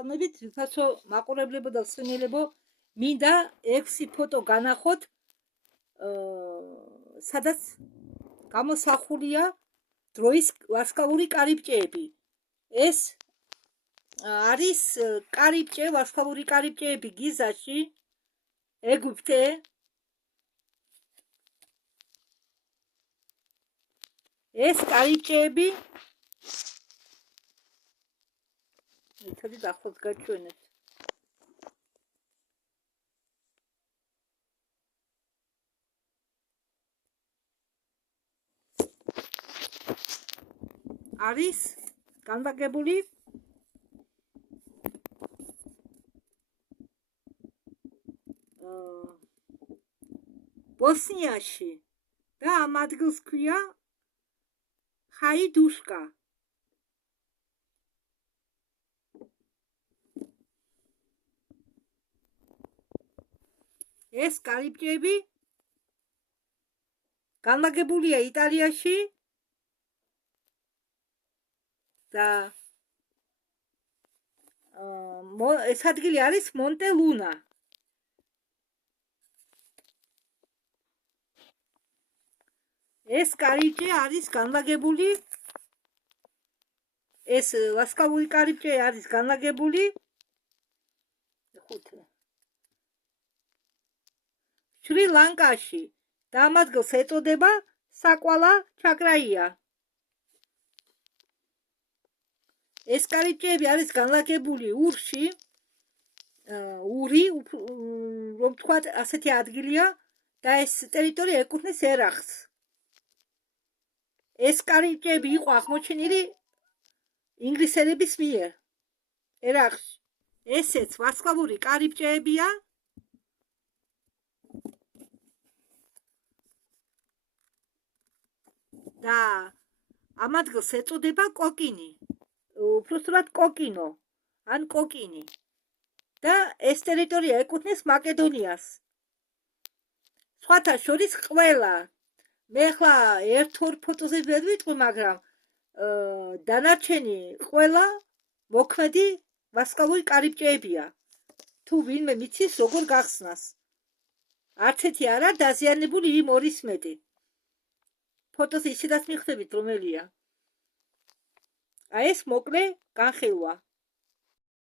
ამებით ვიფასო მაყურებლებო და მსმენელებო, მინდა 6 ფოტო განახოთ, სადაც გამოსახულია დროის ვარსკვლავური კარიბჭეები. ეს არის ვარსკვლავური კარიბჭეები გიზაში, ეგვიპტე. ეს კარიბჭეები მეთოდი დაახლოებით გაჩვენებთ. არის განლაგებული ბოსნიაში და ამ ადგილს ქვია ხაიდუშკა. ეს კარიბჭეები განლაგებულია იტალიაში და ეს ადგილი არის მონტე ლუნა. ეს კარიბჭე არის განლაგებული, ეს ვარსკვლავური კარიბჭე არის განლაგებული შრი-ლანკაში და ამ ადგილს ეწოდება საკვალა ჩაკრაია. ეს კარიბჭეები არის განლაგებული ურში, ური, რომ ვთქვათ, ასეთი ადგილია და ეს ტერიტორია ეკუთვნის ერაყს. ეს კარიბჭეები იყო აღმოჩენილი ინგლისელების მიერ ერაყში. ესეც ვარსკვლავური კარიბჭეებია და ამ ადგილს ეწოდება კოკინი, უпростоრად კოკინო ან კოკინი და ეს ტერიტორია ეკუთვნის მაკედონიას. სხვათა შორის ყველა, მე ახლა ერთ-ორ ფოტოზე ვერ ვიტყვი, მაგრამ დანარჩენი ყველა მოქმედი ვარსკვლავური კარიბჭეებია. თუ ვინმე მიცის როგორ გახსნას, არც ერთი არა დაზიანებული იმ ორის მეტი. ფოტოზე ისედაც მიხვდებით რომელია. ეს მოკლე განხილვა.